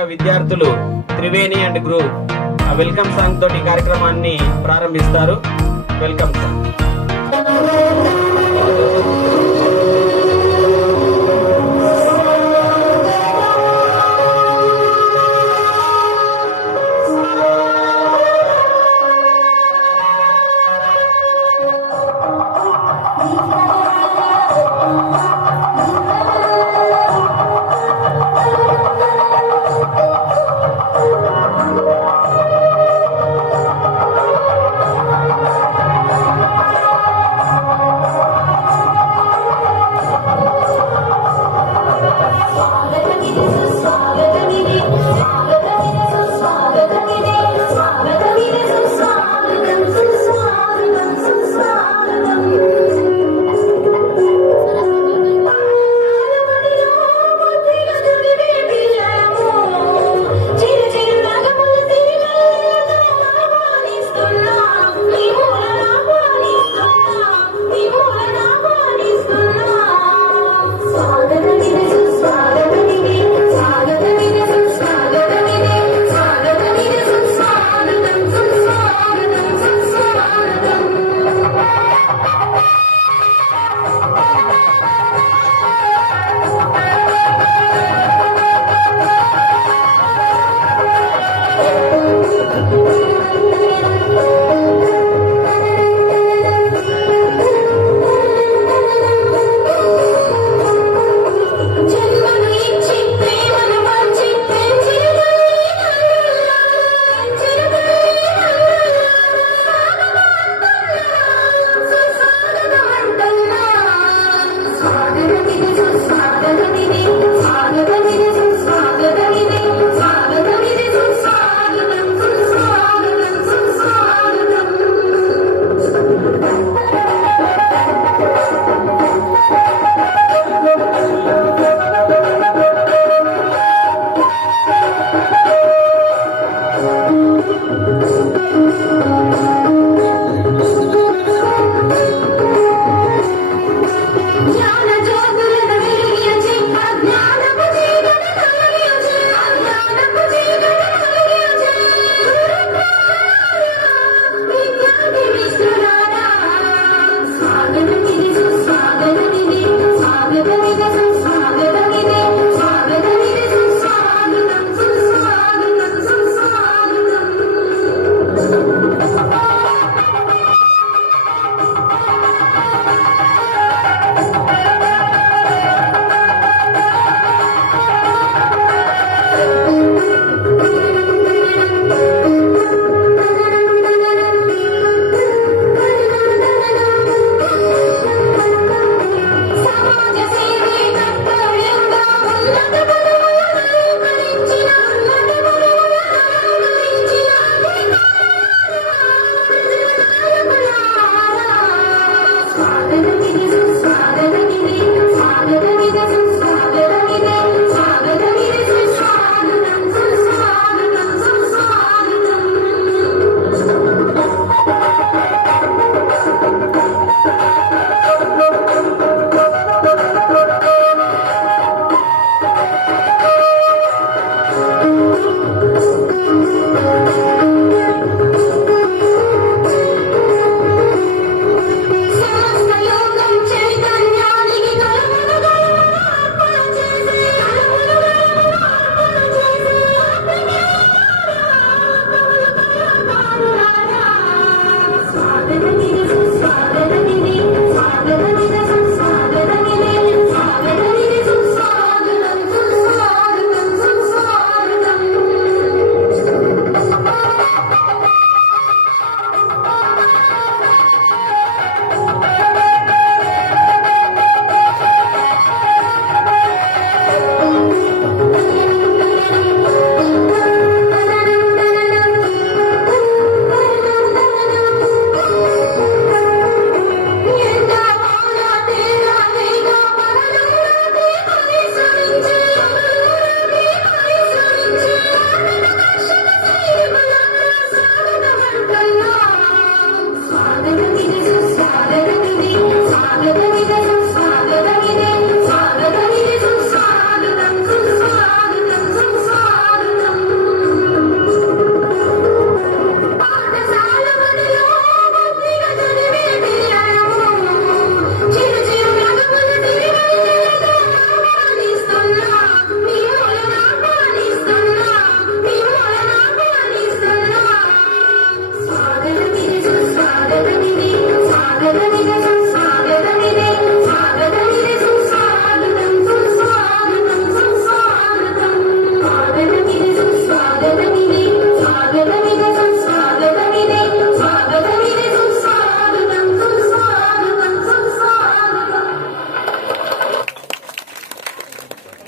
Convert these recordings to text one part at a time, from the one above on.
ముందుగా విద్యార్థులు Triveni and group welcome song తోటి కార్యక్రమాన్ని ప్రారంభిస్తారు. Welcome song.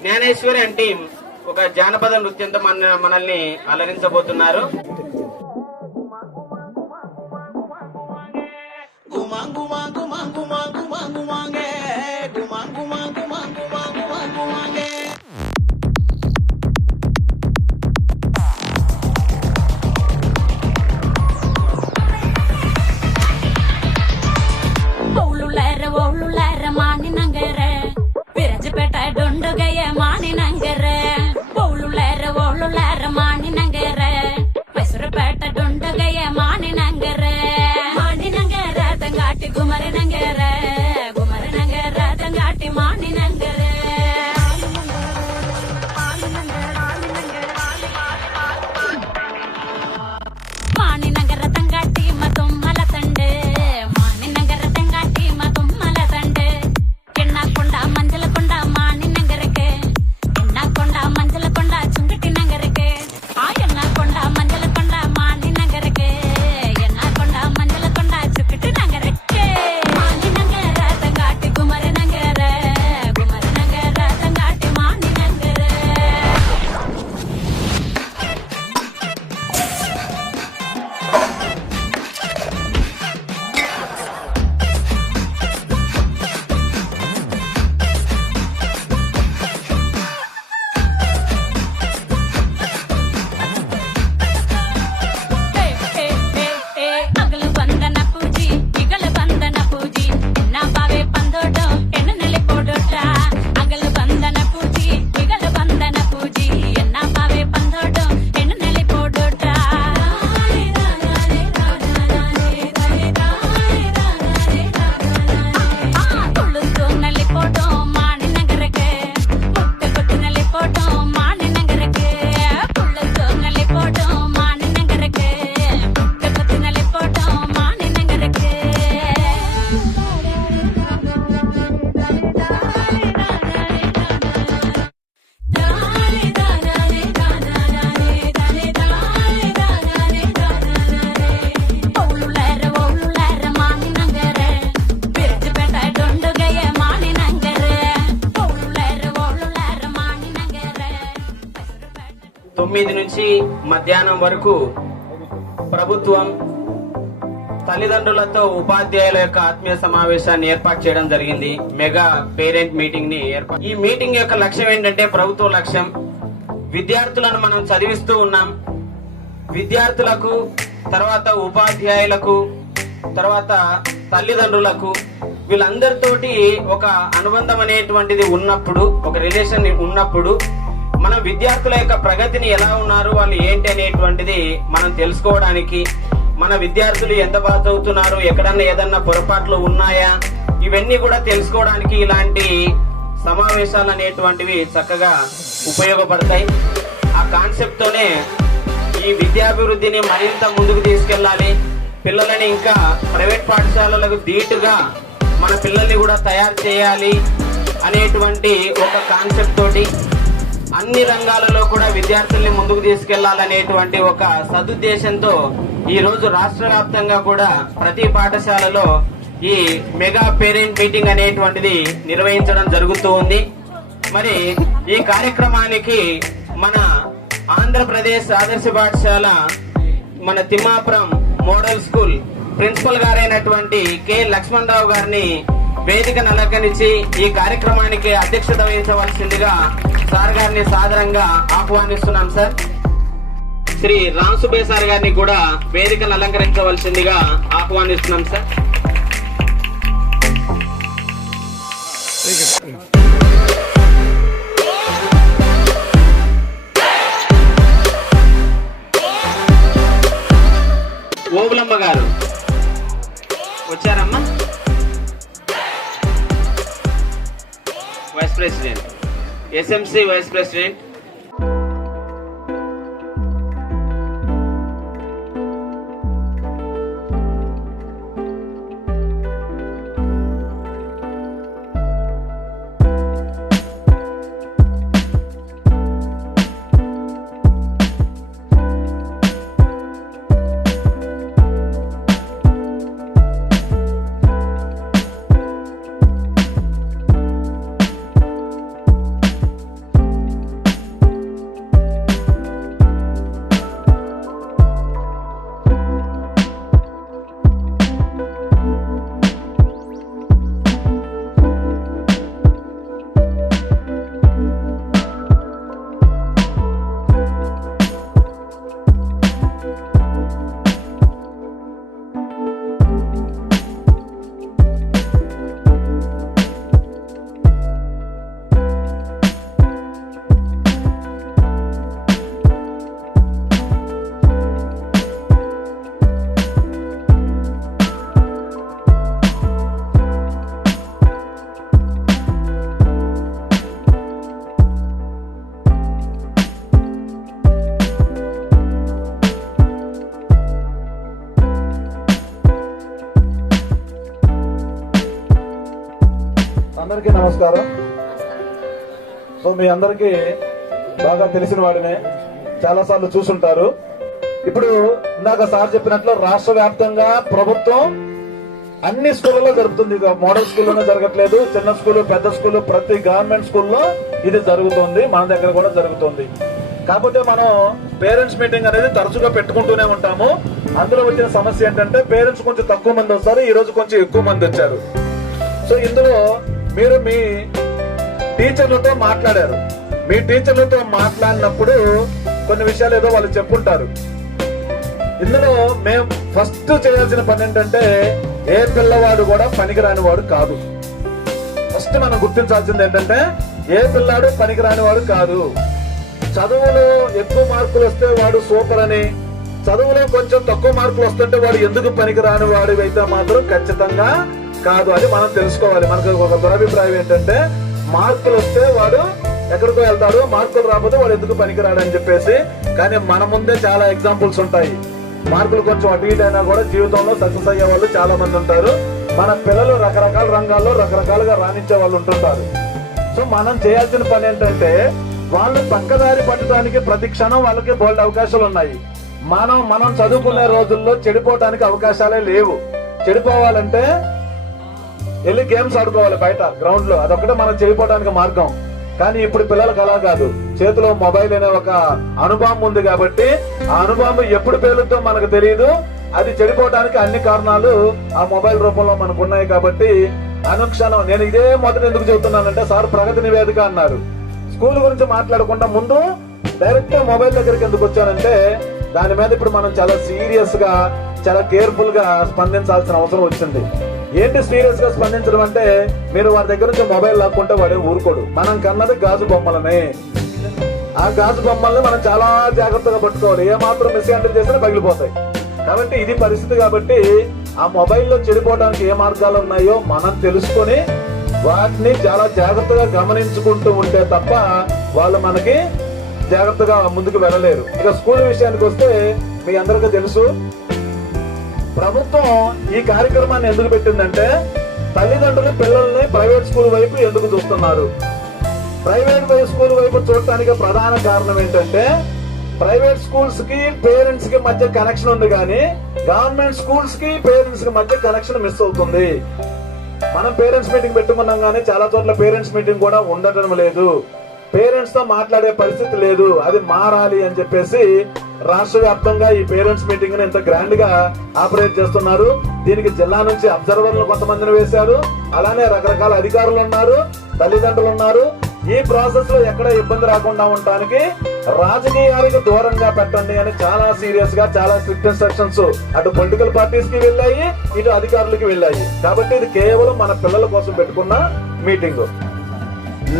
Gnaneshwari and team ఒక జానపద నృత్యంతో మనల్ని అలరించబోతున్నారు. నుంచి మధ్యాహ్నం వరకు ప్రభుత్వం తల్లిదండ్రులతో ఉపాధ్యాయుల యొక్క ఆత్మీయ సమావేశాన్ని ఏర్పాటు చేయడం జరిగింది. మెగా పేరెంట్ మీటింగ్ ని ఈ మీటింగ్ యొక్క లక్ష్యం ఏంటంటే, ప్రభుత్వ లక్ష్యం విద్యార్థులను మనం చదివిస్తూ ఉన్నాం. విద్యార్థులకు, తర్వాత ఉపాధ్యాయులకు, తర్వాత తల్లిదండ్రులకు, వీళ్ళందరితోటి ఒక అనుబంధం అనేటువంటిది ఉన్నప్పుడు, ఒక రిలేషన్ ఉన్నప్పుడు మన విద్యార్థుల యొక్క ప్రగతిని ఎలా ఉన్నారు, వాళ్ళు ఏంటి అనేటువంటిది మనం తెలుసుకోవడానికి, మన విద్యార్థులు ఎంత బాగా చదువుతున్నారు, ఎక్కడన్నా ఏదన్నా పొరపాట్లు ఉన్నాయా, ఇవన్నీ కూడా తెలుసుకోవడానికి ఇలాంటి సమావేశాలు అనేటువంటివి చక్కగా ఉపయోగపడతాయి. ఆ కాన్సెప్ట్ తోనే ఈ విద్యాభివృద్ధిని మరింత ముందుకు తీసుకెళ్లాలి. పిల్లలని ఇంకా ప్రైవేట్ పాఠశాలలకు ధీటుగా మన పిల్లల్ని కూడా తయారు చేయాలి అనేటువంటి ఒక కాన్సెప్ట్ తోటి అన్ని రంగాలలో కూడా విద్యార్థుల్ని ముందుకు తీసుకెళ్లాలనేటువంటి ఒక సదుద్దేశంతో ఈ రోజు రాష్ట్ర వ్యాప్తంగా కూడా ప్రతి పాఠశాలలో ఈ మెగా పేరెంట్ మీటింగ్ అనేటువంటిది నిర్వహించడం జరుగుతూ ఉంది. మరి ఈ కార్యక్రమానికి మన ఆంధ్రప్రదేశ్ ఆదర్శ పాఠశాల, మన తిమ్మాపురం మోడల్ స్కూల్ ప్రిన్సిపల్ గారైనటువంటి కె లక్ష్మణరావు గారిని వేదికను అలంకరించి ఈ కార్యక్రమానికి అధ్యక్షత వహించవలసిందిగా సార్ గారిని సాదరంగా ఆహ్వానిస్తున్నాం. సార్ శ్రీ రామ్ సుబే సార్ గారిని కూడా వేదికను అలంకరించవలసిందిగా ఆహ్వానిస్తున్నాం. సార్ ఓబులమ్మ గారు వచ్చారమ్మా, vice president, SMC vice president. అందరికీ నమస్కారం. సో మీ అందరికీ బాగా తెలిసిన వాడినే, చాలా సార్లు చూసుంటారు. ఇప్పుడు ఇందాక సార్ చెప్పినట్లు రాష్ట్ర వ్యాప్తంగా ప్రభుత్వం అన్ని స్కూళ్ళలో జరుగుతుంది. మోడల్ స్కూల్లోనే జరగట్లేదు, చిన్న స్కూల్ పెద్ద స్కూల్ ప్రతి గవర్నమెంట్ స్కూల్లో ఇది జరుగుతుంది, మన దగ్గర కూడా జరుగుతుంది. కాకపోతే మనం పేరెంట్స్ మీటింగ్ అనేది తరచుగా పెట్టుకుంటూనే ఉంటాము. అందులో వచ్చిన సమస్య ఏంటంటే పేరెంట్స్ కొంచెం తక్కువ మంది వస్తారు, ఈ రోజు కొంచెం ఎక్కువ మంది వచ్చారు. సో ఇందులో మీరు మీ టీచర్లతో మాట్లాడారు. మీ టీచర్లతో మాట్లాడినప్పుడు కొన్ని విషయాలు ఏదో వాళ్ళు చెప్పుంటారు. ఇందులో మేము ఫస్ట్ చేయాల్సిన పని ఏంటంటే ఏ పిల్లవాడు కూడా పనికిరాని వాడు కాదు. ఫస్ట్ మనం గుర్తించాల్సింది ఏంటంటే ఏ పిల్లాడు పనికిరాని వాడు కాదు. చదువులో ఎక్కువ మార్కులు వస్తే వాడు సూపర్ అని, చదువులో కొంచెం తక్కువ మార్కులు వస్తుంటే వాడు ఎందుకు పనికిరాని వాడు అయితే మాత్రం ఖచ్చితంగా కాదు. అది మనం తెలుసుకోవాలి. మనకు ఒక దురభిప్రాయం ఏంటంటే మార్కులు వస్తే వాడు ఎక్కడికో వెళ్తాడు, మార్కులు రాకపోతే వాడు ఎందుకు పనికిరాడు అని చెప్పేసి. కానీ మన ముందే చాలా ఎగ్జాంపుల్స్ ఉంటాయి. మార్కులు కొంచెం అటు ఇటు అయినా కూడా జీవితంలో సక్సెస్ అయ్యే వాళ్ళు చాలా మంది ఉంటారు. మన పిల్లలు రకరకాల రంగాల్లో రకరకాలుగా రాణించే వాళ్ళు ఉంటుంటారు. సో మనం చేయాల్సిన పని ఏంటంటే వాళ్ళు పక్కదారి పట్టడానికి ప్రతి క్షణం వాళ్ళకి బోల్డ్ అవకాశాలు ఉన్నాయి. మనం చదువుకునే రోజుల్లో చెడిపోవడానికి అవకాశాలే లేవు. చెడిపోవాలంటే వెళ్ళి గేమ్స్ ఆడుకోవాలి బయట గ్రౌండ్ లో, అదొక్కటే మనం చెడిపోవడానికి మార్గం. కానీ ఇప్పుడు పిల్లలకు అలా కాదు. చేతిలో మొబైల్ అనే ఒక అనుభవం ఉంది కాబట్టి ఆ అనుభవం ఎప్పుడు పేలుతో మనకు తెలియదు. అది చెడిపోవడానికి అన్ని కారణాలు ఆ మొబైల్ రూపంలో మనకు ఉన్నాయి. కాబట్టి అనుక్షణం నేను ఇదే మొదట ఎందుకు చెబుతున్నానంటే సార్ ప్రగతి నివేదిక అన్నారు. స్కూల్ గురించి మాట్లాడకుండా ముందు డైరెక్ట్ మొబైల్ దగ్గరికి ఎందుకు వచ్చానంటే దాని మీద ఇప్పుడు మనం చాలా సీరియస్ గా చాలా కేర్ఫుల్ గా స్పందించాల్సిన అవసరం వచ్చింది. ఏంటి సీరియస్ గా స్పందించడం అంటే మీరు వారి దగ్గర నుంచి మొబైల్ లాక్కుంటే వాడే ఊరుకోడు. మనం కన్నది గాజు బొమ్మలనే. ఆ గాజు బొమ్మల్ని మనం చాలా జాగ్రత్తగా పట్టుకోవాలి. ఏ మాత్రం మిస్ హ్యాండిల్ చేసినా పగిలిపోతాయి. కాబట్టి ఇది పరిస్థితి. కాబట్టి ఆ మొబైల్లో చెడిపోవడానికి ఏ మార్గాలు ఉన్నాయో మనం తెలుసుకొని వాటిని చాలా జాగ్రత్తగా గమనించుకుంటూ ఉంటే తప్ప వాళ్ళు మనకి జాగ్రత్తగా ముందుకు వెళ్ళలేరు. ఇక స్కూల్ విషయానికి వస్తే మీ అందరికీ తెలుసు, ప్రభుత్వం ఈ కార్యక్రమాన్ని ఎందుకు పెట్టిందంటే తల్లిదండ్రులు పిల్లల్ని ప్రైవేట్ స్కూల్ వైపు ఎందుకు చూస్తున్నారు. ప్రైవేట్ స్కూల్ వైపు చూడటానికి ప్రధాన కారణం ఏంటంటే ప్రైవేట్ స్కూల్స్ కి పేరెంట్స్ కి మధ్య కనెక్షన్ ఉంది, కానీ గవర్నమెంట్ స్కూల్స్ కి పేరెంట్స్ కి మధ్య కనెక్షన్ మిస్ అవుతుంది. మనం పేరెంట్స్ మీటింగ్ పెట్టుకున్నాం కానీ చాలా చోట్ల పేరెంట్స్ మీటింగ్ కూడా ఉండటం లేదు. పేరెంట్స్ తో మాట్లాడే పరిస్థితి లేదు. అది మారాలి అని చెప్పేసి రాష్ట్ర వ్యాప్తంగా ఈ పేరెంట్స్ మీటింగ్ ని ఇంత గ్రాండ్ గా ఆపరేట్ చేస్తున్నారు. దీనికి జిల్లా నుంచి అబ్జర్వర్లు కొంతమందిని వేశారు. అలానే రకరకాల అధికారులు ఉన్నారు, తల్లిదండ్రులు ఉన్నారు. ఈ ప్రాసెస్ లో ఎక్కడ ఇబ్బంది రాకుండా ఉండడానికి రాజకీయాలకు దూరంగా పెట్టండి అని చాలా సీరియస్ గా చాలా స్ట్రిక్ట్ ఇన్స్ట్రక్షన్స్ అటు పొలిటికల్ పార్టీస్ కి వెళ్ళాయి, ఇటు అధికారులకి వెళ్ళాయి. కాబట్టి ఇది కేవలం మన పిల్లల కోసం పెట్టుకున్న మీటింగ్.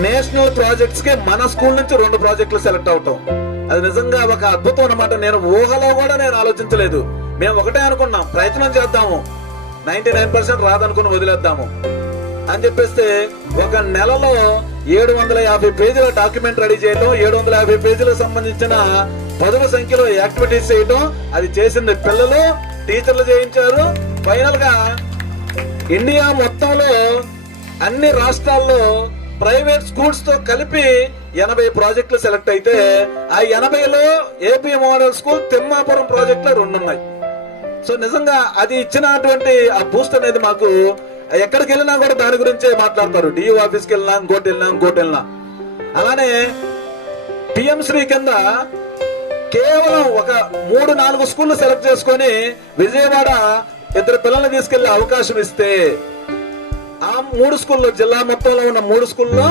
నేషనల్ ప్రాజెక్ట్స్ కి మన స్కూల్ నుంచి 2 ప్రాజెక్టులు సెలెక్ట్ అవటం అది నిజంగా ఒక అద్భుతం అన్నమాట. నేను ఊహలో కూడా నేను ఆలోచించలేదు. మేము ఒకటే అనుకున్నాం, ప్రయత్నం చేద్దాము, 99% రాదనుకుని వదిలేద్దాము అని చెప్పేస్తే ఒక నెలలో 750 పేజీల డాక్యుమెంట్ రెడీ చేయడం, 750 పేజీలకు సంబంధించిన పదుల సంఖ్యలో యాక్టివిటీస్ చేయడం, అది చేసింది పిల్లలు, టీచర్లు చేయించారు. ఫైనల్ గా ఇండియా మొత్తంలో అన్ని రాష్ట్రాల్లో ప్రైవేట్ స్కూల్స్ తో కలిపి 80 ప్రాజెక్టులు సెలెక్ట్ అయితే ఆ 80లో ఏపీ మోడల్ స్కూల్ తిమ్మాపురం ప్రాజెక్టులు 2 ఉన్నాయి. సో నిజంగా అది ఇచ్చినటువంటి ఆ బూస్ట్ అనేది మాకు ఎక్కడికి వెళ్ళినా కూడా దాని గురించే మాట్లాడతారు. డిఓ ఆఫీస్కి వెళ్ళినా ఇంకోటి వెళ్ళినా. అలానే పిఎం శ్రీ కింద కేవలం ఒక 3-4 స్కూళ్లు సెలెక్ట్ చేసుకొని విజయవాడ 2 పిల్లల్ని తీసుకెళ్లే అవకాశం ఇస్తే ఆ 3 స్కూల్లో జిల్లా మొత్తంలో ఉన్న 3 స్కూల్లో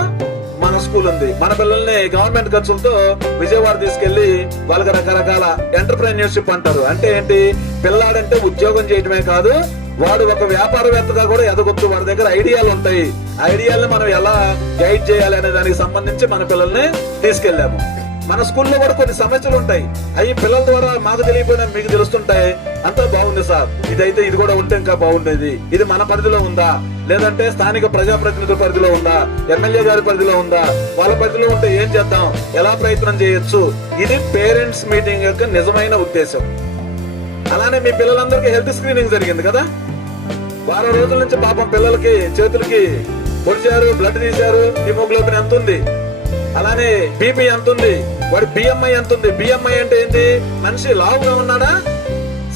మన స్కూల్ ఉంది. మన పిల్లల్ని గవర్నమెంట్ ఖర్చులతో విజయవాడ తీసుకెళ్లి వాళ్ళకి రకరకాల ఎంటర్ప్రెన్యూర్షిప్ అంటారు. అంటే ఏంటి, పిల్లాడంటే ఉద్యోగం చేయడమే కాదు, వాడు ఒక వ్యాపారవేత్తగా కూడా ఎదగొచ్చు. వాడి దగ్గర ఐడియాలు ఉంటాయి. ఐడియాలను మనం ఎలా గైడ్ చేయాలి అనే దానికి సంబంధించి మన పిల్లల్ని తీసుకెళ్లాము. మన స్కూల్లో కూడా కొన్ని సమస్యలు ఉంటాయి. అవి పిల్లల ద్వారా మాకు తెలియకపోయినా మీకు తెలుస్తుంటాయి. అంతా బాగుంది సార్, ఇదైతే ఇది కూడా ఉంటే ఇంకా బాగుండేది, ఇది మన పరిధిలో ఉందా, లేదంటే స్థానిక ప్రజాప్రతినిధుల పరిధిలో ఉందా, ఎమ్మెల్యే గారి పరిధిలో ఉందా, వాళ్ళ పరిధిలో ఉంటే ఏం చేద్దాం, ఎలా ప్రయత్నం చేయొచ్చు. ఇది పేరెంట్స్ మీటింగ్ యొక్క నిజమైన ఉద్దేశం. అలానే మీ పిల్లలందరికీ హెల్త్ స్క్రీనింగ్ జరిగింది కదా. వారం రోజుల నుంచి పాపం పిల్లలకి చేతులకి పొడిచారు, బ్లడ్ తీశారు, హిమోగ్లోబిన్ ఎంత ఉంది, అలానే బీపీ ఎంత ఉంది, వాడి బిఎంఐ ఎంత ఉంది. బిఎంఐ అంటే ఏంటి? మనిషి లావుగా ఉన్నాడా,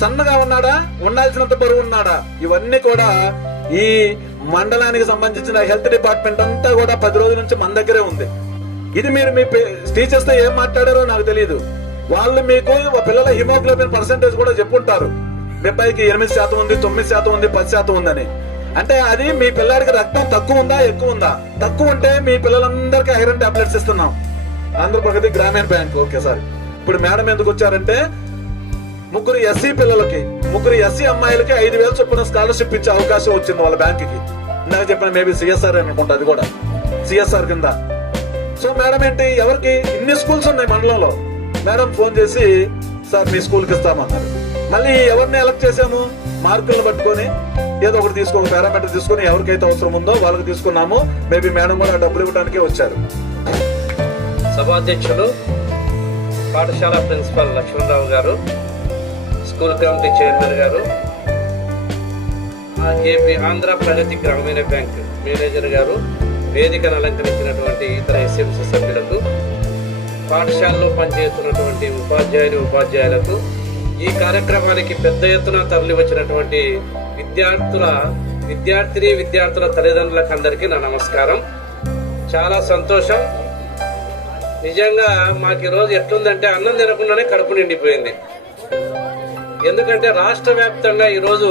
సన్నగా ఉన్నాడా, ఉండాల్సినంత బరువు ఉన్నాడా, ఇవన్నీ కూడా ఈ మండలానికి సంబంధించిన హెల్త్ డిపార్ట్మెంట్ అంతా కూడా 10 రోజుల నుంచి మన దగ్గరే ఉంది. ఇది మీరు మీ టీచర్స్ తో ఏం మాట్లాడారో నాకు తెలియదు. వాళ్ళు మీకు పిల్లల హిమోగ్లోబిన్ పర్సెంటేజ్ కూడా చెప్పుంటారు. మీ అబ్బాయికి 8% ఉంది, 9% ఉంది, 10% ఉందని. అంటే అది మీ పిల్లాడికి రక్తం తక్కువ ఉందా, ఎక్కువ ఉందా? తక్కువ ఉంటే మీ పిల్లలందరికీ ఐరన్ టాబ్లెట్స్ ఇస్తున్నాం. ఆంధ్రప్రగతి గ్రామీణ బ్యాంక్. ఓకే సార్, ఇప్పుడు మేడం ఎందుకు వచ్చారంటే 3 ఎస్సీ పిల్లలకి, 3 ఎస్సీ అమ్మాయిలకి 5,000 చొప్పున స్కాలర్షిప్ ఇచ్చే అవకాశం వచ్చింది వాళ్ళ బ్యాంకుకి. నాకు చెప్పిన మేబీ సిఎస్ఆర్ అనుకుంటా, అది కూడా సిఎస్ఆర్ కింద. సో మేడం ఏంటి, ఎవరికి ఇన్ని స్కూల్స్ ఉన్నాయి మండలంలో, మేడం ఫోన్ చేసి సార్ మీ స్కూల్కి ఇస్తామన్నారు. మళ్ళీ ఎవరిని ఎలక్ట్ చేసాము? మార్కులను పట్టుకొని ఏదో ఒకటి తీసుకో, ఒక పారామీటర్ తీసుకొని ఎవరికైతే అవసరం ఉందో వాళ్ళకి తీసుకున్నాము. మేబీ మేడం కూడా డబ్బులు ఇవ్వడానికే వచ్చారు. సభాధ్యక్షులు పాఠశాల ప్రిన్సిపల్ లక్ష్మణరావు గారు, స్కూల్ కమిటీ చైర్మన్ గారు, ఏపీ ఆంధ్ర ప్రగతి గ్రామీణ బ్యాంక్ మేనేజర్ గారు, వేదికను అలంకరించినటువంటి ఇతర ఎస్ఎంసీ సభ్యులకు, పాఠశాలలో పనిచేస్తున్నటువంటి ఉపాధ్యాయులకు, ఈ కార్యక్రమానికి పెద్ద ఎత్తున తరలి వచ్చినటువంటి విద్యార్థుల తల్లిదండ్రులకు అందరికీ నా నమస్కారం. చాలా సంతోషం. నిజంగా మాకు ఈరోజు ఎట్లుందంటే అన్నం తినకుండానే కడుపు నిండిపోయింది. ఎందుకంటే రాష్ట్ర వ్యాప్తంగా ఈరోజు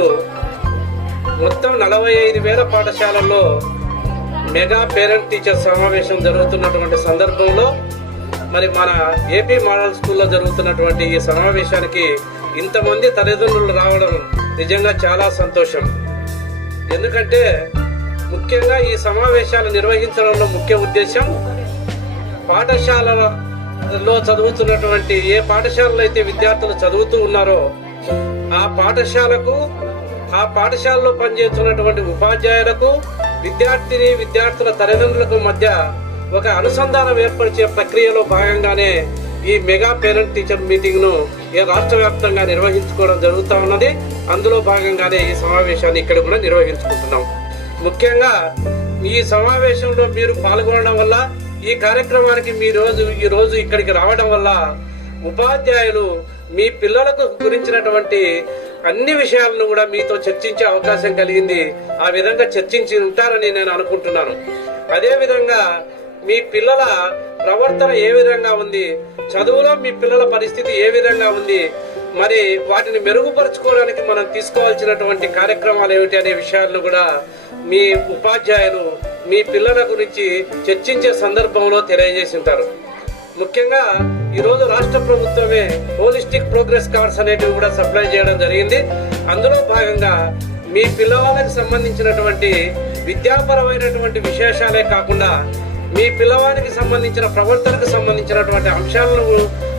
మొత్తం 45,000 పాఠశాలల్లో మెగా పేరెంట్ టీచర్ సమావేశం జరుగుతున్నటువంటి సందర్భంలో మరి మన ఏపీ మోడల్ స్కూల్లో జరుగుతున్నటువంటి ఈ సమావేశానికి ఇంతమంది తల్లిదండ్రులు రావడం నిజంగా చాలా సంతోషం. ఎందుకంటే ముఖ్యంగా ఈ సమావేశాలు నిర్వహించడంలో ముఖ్య ఉద్దేశం పాఠశాలలో చదువుతున్నటువంటి ఏ పాఠశాలలో అయితే విద్యార్థులు చదువుతూ ఉన్నారో ఆ పాఠశాలలో పనిచేస్తున్నటువంటి ఉపాధ్యాయులకు, విద్యార్థుల తల్లిదండ్రులకు మధ్య ఒక అనుసంధానం ఏర్పరిచే ప్రక్రియలో భాగంగానే ఈ మెగా పేరెంట్ టీచర్ మీటింగ్ ను రాష్ట్ర వ్యాప్తంగా నిర్వహించుకోవడం జరుగుతూ ఉన్నది. అందులో భాగంగానే ఈ సమావేశాన్ని ఇక్కడ కూడా నిర్వహించుకుంటున్నాం. ముఖ్యంగా ఈ సమావేశంలో మీరు పాల్గొనడం వల్ల, ఈ కార్యక్రమానికి ఈ రోజు ఇక్కడికి రావడం వల్ల ఉపాధ్యాయులు మీ పిల్లలకు గురించినటువంటి అన్ని విషయాలను కూడా మీతో చర్చించే అవకాశం కలిగింది. ఆ విధంగా చర్చించి ఉంటారని నేను అనుకుంటున్నాను. అదే విధంగా మీ పిల్లల ప్రవర్తన ఏ విధంగా ఉంది, చదువులో మీ పిల్లల పరిస్థితి ఏ విధంగా ఉంది, మరి వాటిని మెరుగుపరచుకోవడానికి మనం తీసుకోవాల్సినటువంటి కార్యక్రమాలు ఏమిటి అనే విషయాలను కూడా మీ ఉపాధ్యాయులు మీ పిల్లల గురించి చర్చించే సందర్భంలో తెలియజేసి ఉంటారు. ముఖ్యంగా ఈరోజు రాష్ట్ర ప్రభుత్వమే హోలిస్టిక్ ప్రోగ్రెస్ కార్డ్స్ అనేటివి కూడా సప్లై చేయడం జరిగింది. అందులో భాగంగా మీ పిల్లవాళ్ళకి సంబంధించినటువంటి విద్యాపరమైనటువంటి విశేషాలే కాకుండా మీ పిల్లవానికి సంబంధించిన ప్రవర్తనకు సంబంధించినటువంటి అంశాలను,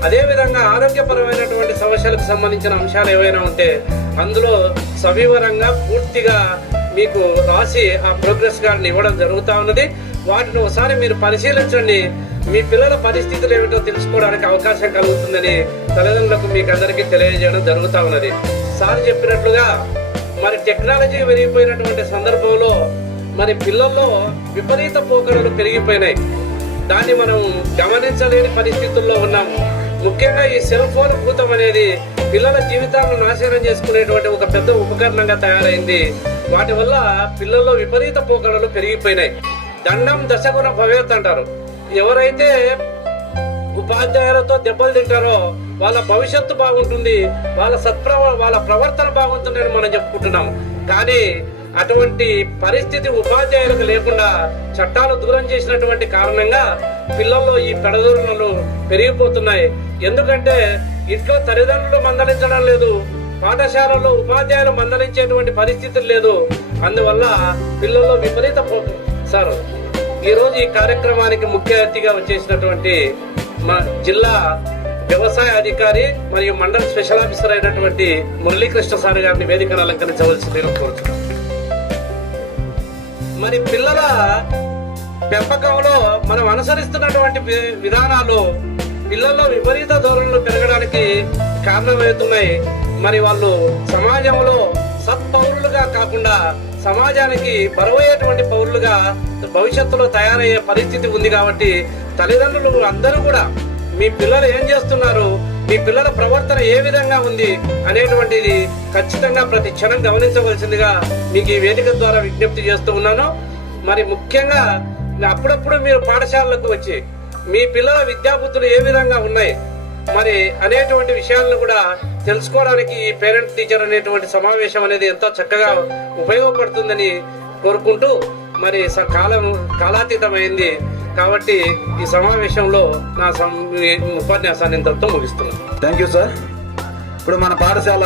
అదేవిధంగా ఆరోగ్యపరమైనటువంటి సమస్యలకు సంబంధించిన అంశాలు ఏవైనా ఉంటే అందులో సవివరంగా పూర్తిగా మీకు రాసి ఆ ప్రోగ్రెస్ కార్డుని ఇవ్వడం జరుగుతూ ఉన్నది. వాటిని ఒకసారి మీరు పరిశీలించండి. మీ పిల్లల పరిస్థితులు ఏమిటో తెలుసుకోవడానికి అవకాశం కలుగుతుందని తల్లిదండ్రులకు మీకు అందరికీ తెలియజేయడం జరుగుతూ ఉన్నది. సార్ చెప్పినట్లుగా మరి టెక్నాలజీ పెరిగిపోయినటువంటి సందర్భంలో మరి పిల్లల్లో విపరీత పోకడలు పెరిగిపోయినాయి. దాన్ని మనం గమనించలేని పరిస్థితుల్లో ఉన్నాము. ముఖ్యంగా ఈ సెల్ ఫోన్ భూతం అనేది పిల్లల జీవితాలను నాశనం చేసుకునేటువంటి ఒక పెద్ద ఉపకరణంగా తయారైంది. వాటి వల్ల పిల్లల్లో విపరీత పోకడలు పెరిగిపోయినాయి. దండం దశగుణ భవేత్ అంటారు. ఎవరైతే ఉపాధ్యాయులతో దెబ్బలు తింటారో వాళ్ళ భవిష్యత్తు బాగుంటుంది, వాళ్ళ ప్రవర్తన బాగుంటుందని మనం చెప్పుకుంటున్నాం. కానీ అటువంటి పరిస్థితి ఉపాధ్యాయులకు లేకుండా చట్టాలు దూరం చేసినటువంటి కారణంగా పిల్లల్లో ఈ పెడదూరణలు పెరిగిపోతున్నాయి. ఎందుకంటే ఇంట్లో తల్లిదండ్రులు మందలించడం లేదు, పాఠశాలలో ఉపాధ్యాయులు మందలించేటువంటి పరిస్థితులు లేదు. అందువల్ల పిల్లల్లో విపరీత సార్ ఈరోజు ఈ కార్యక్రమానికి ముఖ్య అతిథిగా వచ్చేసినటువంటి మా జిల్లా వ్యవసాయ అధికారి మరియు మండల స్పెషల్ ఆఫీసర్ అయినటువంటి మురళీకృష్ణ సార్ గారిని వేదికను అలంకరించవలసిందిగా కోరుతున్నాం. మరి పిల్లల పెంపకంలో మనం అనుసరిస్తున్నటువంటి విధానాలు పిల్లల్లో విపరీత ధోరణులు పెరగడానికి కారణమవుతున్నాయి. మరి వాళ్ళు సమాజంలో సత్పౌరులుగా కాకుండా సమాజానికి బరువయ్యేటువంటి పౌరులుగా భవిష్యత్తులో తయారయ్యే పరిస్థితి ఉంది. కాబట్టి తల్లిదండ్రులు అందరూ కూడా మీ పిల్లలు ఏం చేస్తున్నారు, మీ పిల్లల ప్రవర్తన ఏ విధంగా ఉంది అనేటువంటిది ఖచ్చితంగా ప్రతి క్షణం గమనించవలసిందిగా మీకు ఈ వేదిక ద్వారా విజ్ఞప్తి చేస్తూ ఉన్నాను. మరి ముఖ్యంగా అప్పుడప్పుడు మీరు పాఠశాలలకు వచ్చి మీ పిల్లల విద్యాబుద్ధులు ఏ విధంగా ఉన్నాయి మరి అనేటువంటి విషయాలను కూడా తెలుసుకోవడానికి ఈ పేరెంట్ టీచర్ అనేటువంటి సమావేశం అనేది ఎంతో చక్కగా ఉపయోగపడుతుందని కోరుకుంటూ మరి కాలాతీతమైంది కాబట్టి ఈ సమావేశంలో నా ఉపన్యాసాన్ని ఇంతటితో ముగిస్తున్నాను. Thank you sir. ఇప్పుడు మన పాఠశాల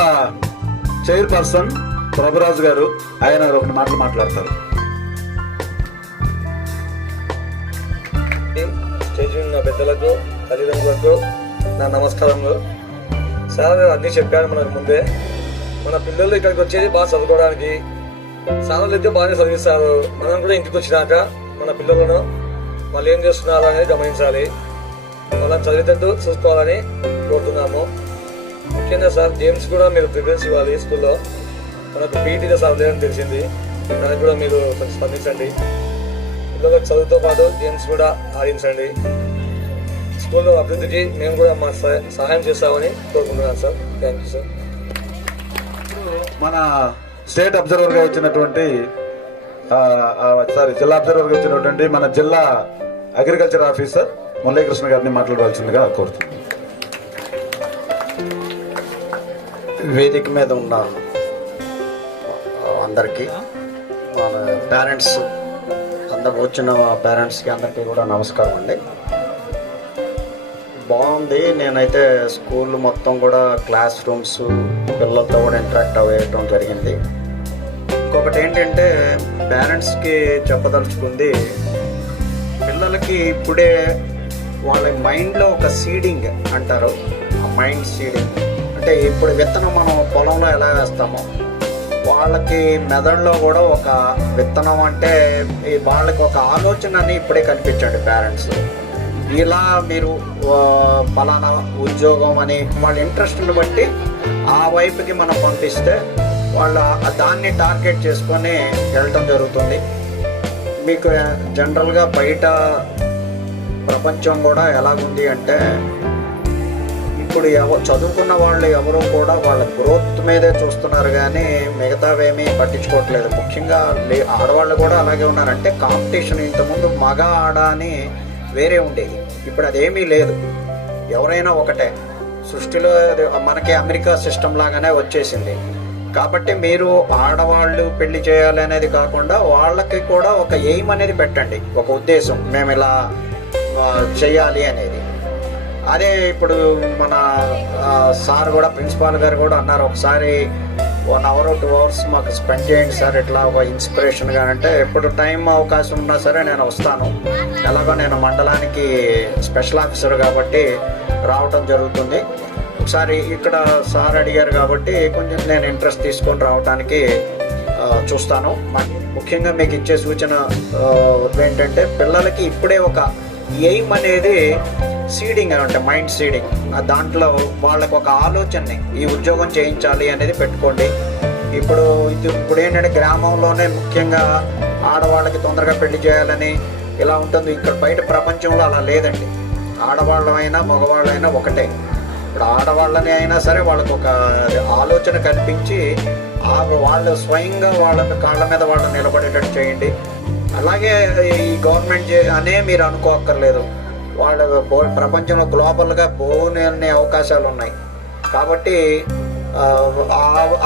చైర్పర్సన్ ప్రభురాజు గారు, ఆయన ఒకటి మాటలు మాట్లాడతారు. స్టేజ్ ఉన్న పెద్దలకు, తల్లిదండ్రులకు నా నమస్కారములు. సార్ అన్నీ చెప్పారు మనకు ముందే. మన పిల్లలు ఇక్కడికి వచ్చేది బాగా చదువుకోవడానికి, సార్లు అయితే బాగానే చదివిస్తారు. మనం కూడా ఇంటికి వచ్చినాక మన పిల్లలను వాళ్ళు ఏం చేస్తున్నారు అనేది గమనించాలి, వాళ్ళని చదివేటట్టు చూసుకోవాలని కోరుతున్నాము. ముఖ్యంగా సార్ గేమ్స్ కూడా మీరు ప్రిఫరెన్స్ ఇవ్వాలి. స్కూల్లో మనకు పీటీలో సార్ లేదని తెలిసింది, దానికి కూడా మీరు కొంచెం స్పందించండి. పిల్లలకు చదువుతో పాటు గేమ్స్ కూడా ఆడించండి. స్కూల్లో అభివృద్ధికి మేము కూడా మా సహాయం చేస్తామని కోరుకుంటున్నాను సార్. Thank you sir. మన స్టేట్ అబ్జర్వర్ గా ఇచ్చినటువంటి జిల్లా అబ్జర్వర్ గా ఇచ్చినటువంటి మన జిల్లా అగ్రికల్చర్ ఆఫీసర్ మురళీకృష్ణ గారిని మాట్లాడవలసిందిగా కోరుతున్నాను. వేదిక మీద ఉన్న అందరికీ, మన పేరెంట్స్ అందరు వచ్చిన పేరెంట్స్కి అందరికీ కూడా నమస్కారం అండి. బాగుంది. నేనైతే స్కూల్ మొత్తం కూడా క్లాస్ రూమ్స్ పిల్లలతో కూడా ఇంటరాక్ట్ అవ్వడం జరిగింది. ఇంకొకటి ఏంటంటే పేరెంట్స్కి చెప్పదలుచుకుంది, పిల్లలకి ఇప్పుడే వాళ్ళ మైండ్లో ఒక సీడింగ్ అంటారు. ఆ మైండ్ సీడింగ్ అంటే ఇప్పుడు విత్తనం మనం పొలంలో ఎలా వేస్తామో వాళ్ళకి మెదడులో కూడా ఒక విత్తనం అంటే వాళ్ళకి ఒక ఆలోచనని ఇప్పుడే కనిపించండి పేరెంట్స్. ఇలా మీరు ఫలానా ఉద్యోగం అని వాళ్ళ ఇంట్రెస్ట్ని బట్టి ఆ వైపుకి మనం పంపిస్తే వాళ్ళు దాన్ని టార్గెట్ చేసుకొని వెళ్ళటం జరుగుతుంది. మీకు జనరల్గా బయట ప్రపంచం కూడా ఎలాగుంది అంటే ఇప్పుడు చదువుకున్న వాళ్ళు ఎవరు కూడా వాళ్ళ గ్రోత్ మీదే చూస్తున్నారు కానీ మిగతావేమీ పట్టించుకోవట్లేదు. ముఖ్యంగా ఆడవాళ్ళు కూడా అలాగే ఉన్నారంటే కాంపిటీషన్. ఇంతకుముందు మగ ఆడ అని వేరే ఉండేది, ఇప్పుడు అదేమీ లేదు. ఎవరైనా ఒకటే. సృష్టిలో మనకి అమెరికా సిస్టమ్ లాగానే వచ్చేసింది. కాబట్టి మీరు ఆడవాళ్ళు పెళ్లి చేయాలి అనేది కాకుండా వాళ్ళకి కూడా ఒక ఎయిమ్ అనేది పెట్టండి, ఒక ఉద్దేశం, మేము ఇలా చేయాలి అనేది. అదే ఇప్పుడు మన సార్ కూడా ప్రిన్సిపాల్ గారు కూడా అన్నారు, ఒకసారి 1 hour 2 hours మాకు స్పెండ్ చేయండి సార్ ఇట్లా ఒక ఇన్స్పిరేషన్గా. అంటే ఎప్పుడు టైం అవకాశం ఉన్నా సరే నేను వస్తాను. ఎలాగో నేను మండలానికి స్పెషల్ ఆఫీసర్ కాబట్టి రావటం జరుగుతుంది. ఒకసారి ఇక్కడ సార్ అడిగారు కాబట్టి కొంచెం నేను ఇంట్రెస్ట్ తీసుకొని రావడానికి చూస్తాను. ముఖ్యంగా మీకు ఇచ్చే సూచన ఏంటంటే పిల్లలకి ఇప్పుడే ఒక ఎయిమ్ అనేది సీడింగ్ అంటే మైండ్ సీడింగ్, దాంట్లో వాళ్ళకు ఒక ఆలోచనని ఈ ఉద్యోగం చేయించాలి అనేది పెట్టుకోండి. ఇప్పుడు ఏంటంటే గ్రామంలోనే ముఖ్యంగా ఆడవాళ్ళకి తొందరగా పెళ్లి చేయాలని ఇలా ఉంటుంది. ఇక్కడ బయట ప్రపంచంలో అలా లేదండి. ఆడవాళ్ళమైనా మగవాళ్ళైనా ఒకటే. ఇప్పుడు ఆడవాళ్ళని అయినా సరే వాళ్ళకు ఒక ఆలోచన కల్పించి వాళ్ళు స్వయంగా వాళ్ళ కాళ్ళ మీద వాళ్ళు నిలబడేటట్టు చేయండి. అలాగే ఈ గవర్నమెంట్ అనే మీరు అనుకోక్కర్లేదు. వాళ్ళ ప్రపంచంలో గ్లోబల్గా బోనే అవకాశాలు ఉన్నాయి కాబట్టి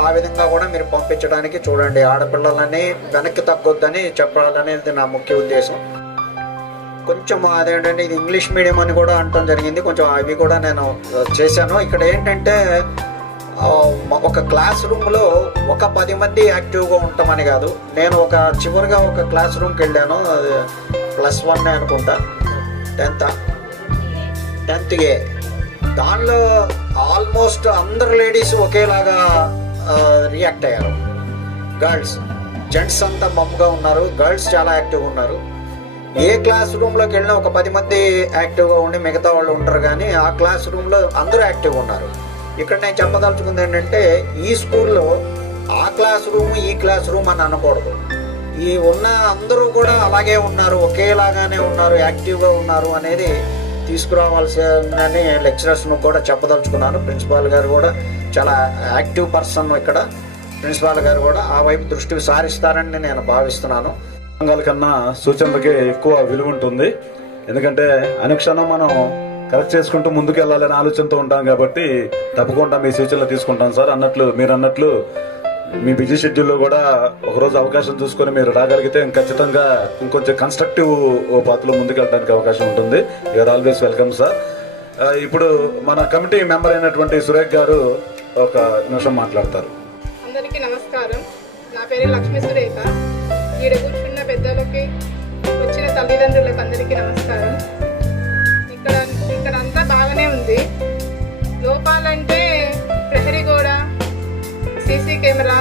ఆ విధంగా కూడా మీరు పంపించడానికి చూడండి. ఆడపిల్లలని వెనక్కి తగ్గొద్దని చెప్పాలనేది నా ముఖ్య ఉద్దేశం. కొంచెం అదేంటంటే ఇది ఇంగ్లీష్ మీడియం అని కూడా అనటం జరిగింది, కొంచెం అవి కూడా నేను చేశాను. ఇక్కడ ఏంటంటే ఒక క్లాస్ రూమ్లో ఒక 10 మంది యాక్టివ్గా ఉంటామని కాదు. నేను చివరిగా ఒక క్లాస్ రూమ్కి వెళ్ళాను, అది +1 అనుకుంటా, 10th ఏ. దానిలో ఆల్మోస్ట్ అందరు లేడీస్ ఒకేలాగా రియాక్ట్ అయ్యారు. గర్ల్స్, జెంట్స్ అంతా మమ్ముగా ఉన్నారు, గర్ల్స్ చాలా యాక్టివ్గా ఉన్నారు. ఏ క్లాస్ రూమ్లోకి వెళ్ళినా ఒక 10 మంది యాక్టివ్గా ఉండి మిగతా వాళ్ళు ఉంటారు కానీ ఆ క్లాస్ రూమ్లో అందరూ యాక్టివ్గా ఉన్నారు. ఇక్కడ నేను చెప్పదలుచుకుంది ఏంటంటే ఈ స్కూల్లో ఆ క్లాస్ రూమ్ ఈ క్లాస్ రూమ్ అని అనకూడదు. ఈ ఉన్న అందరూ కూడా అలాగే ఉన్నారు, ఒకేలాగానే ఉన్నారు, యాక్టివ్గా ఉన్నారు అనేది తీసుకురావాల్సిందని లెక్చరర్స్ను కూడా చెప్పదలుచుకున్నాను. ప్రిన్సిపాల్ గారు కూడా చాలా యాక్టివ్ పర్సన్, ఇక్కడ ప్రిన్సిపాల్ గారు కూడా ఆ వైపు దృష్టి సారిస్తారని నేను భావిస్తున్నాను. సంఘాల కన్నా సూచనలకి ఎక్కువ విలువ ఉంటుంది. ఎందుకంటే అనుక్షణం మనం కరెక్ట్ చేసుకుంటూ ముందుకు వెళ్ళాలనే ఆలోచనతో ఉంటాం కాబట్టి తప్పకుండా మీ సూచనలు తీసుకుంటాం సార్. మీరు అన్నట్లు మీ బిజీ షెడ్యూల్లో కూడా ఒకరోజు అవకాశం చూసుకొని మీరు రాగలిగితే ఖచ్చితంగా ఇంకొంచెం కన్స్ట్రక్టివ్ పాత్రలో ముందుకు వెళ్ళడానికి అవకాశం ఉంటుంది. You are always welcome sir. ఇప్పుడు మన కమిటీ మెంబర్ అయినటువంటి సురేఖ్ గారు ఒక నిమిషం మాట్లాడతారు. అందరికీ నమస్కారం. నా పేరు లక్ష్మీ సురేఖ. ఈడ కూర్చున్న పెద్దలకి, వచ్చిన తల్లిదండ్రులకు అందరికీ నమస్కారం. ఇక్కడ అంతా బాగానే ఉంది. లోపాలంటే ప్రహరీ గోడ, సీసీ కెమెరా,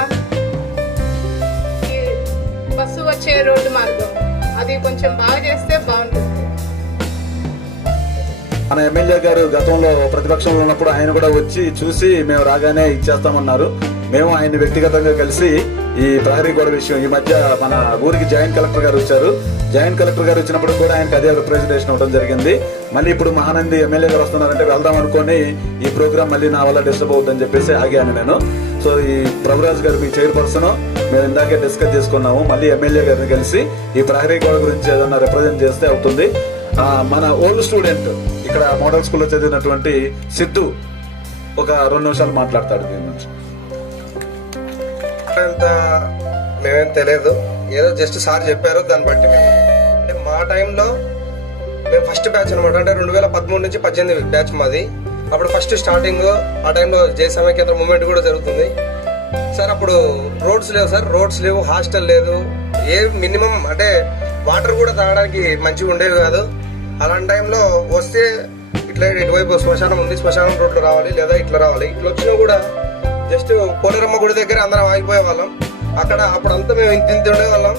ఈ బస్సు వచ్చే రోడ్డు మార్గం, అది కొంచెం బాగా చేస్తే బాగుంటుంది. మన ఎమ్మెల్యే గారు గతంలో ప్రతిపక్షంలో ఉన్నప్పుడు ఆయన కూడా వచ్చి చూసి మేము రాగానే ఇచ్చేస్తామన్నారు. మేము ఆయన వ్యక్తిగతంగా కలిసి ఈ ప్రహరీ గోడ విషయం, ఈ మధ్య మన ఊరికి జాయింట్ కలెక్టర్ గారు వచ్చారు. జాయింట్ కలెక్టర్ గారు వచ్చినప్పుడు కూడా ఆయనకు అదే రిప్రజెంటేషన్ ఇవ్వడం జరిగింది. మళ్ళీ ఇప్పుడు మహానంది ఎమ్మెల్యే గారు వస్తున్నారంటే వెళ్దాం అనుకొని ఈ ప్రోగ్రామ్ మళ్ళీ నా వల్ల డిస్టర్బ్ అవుతుందని చెప్పేసి ఆగాను నేను. సో ఈ ప్రభురాజ్ గారు మీ చైర్పర్సన్, మేము ఇందాకే డిస్కస్ చేసుకున్నాము. మళ్ళీ ఎమ్మెల్యే గారిని కలిసి ఈ ప్రహరీ గోడ గురించి ఏదన్నా రిప్రజెంట్ చేస్తే అవుతుంది. మన ఓల్డ్ స్టూడెంట్ ఇక్కడ మోడల్ స్కూల్లో చదివినటువంటి సిద్ధు ఒక 2 నిమిషాలు మాట్లాడతాడు దీని నుంచి. మేమేం తెలియదు, ఏదో జస్ట్ సార్ చెప్పారు. దాన్ని బట్టి అంటే మా టైంలో మేము ఫస్ట్ బ్యాచ్ అనమాట. అంటే 2013 నుంచి 18 బ్యాచ్ మాది. అప్పుడు ఫస్ట్ స్టార్టింగ్ ఆ టైంలో జై సమైక్యత మూవ్మెంట్ కూడా జరుగుతుంది సార్. అప్పుడు రోడ్స్ లేవు సార్, రోడ్స్ లేవు, హాస్టల్ లేదు, ఏ మినిమం అంటే వాటర్ కూడా తాగడానికి మంచిగా ఉండేవి కాదు. అలాంటి టైంలో వస్తే ఇట్లా ఇటువైపు శ్మశానం ఉంది, శ్మశానం రోడ్లో రావాలి, లేదా ఇట్లా రావాలి. ఇట్లా వచ్చినా కూడా జస్ట్ పోలేరమ్మ గుడి దగ్గర అందరం ఆగిపోయే వాళ్ళం. అప్పుడు అంతా మేము ఇంత ఉండేవాళ్ళం.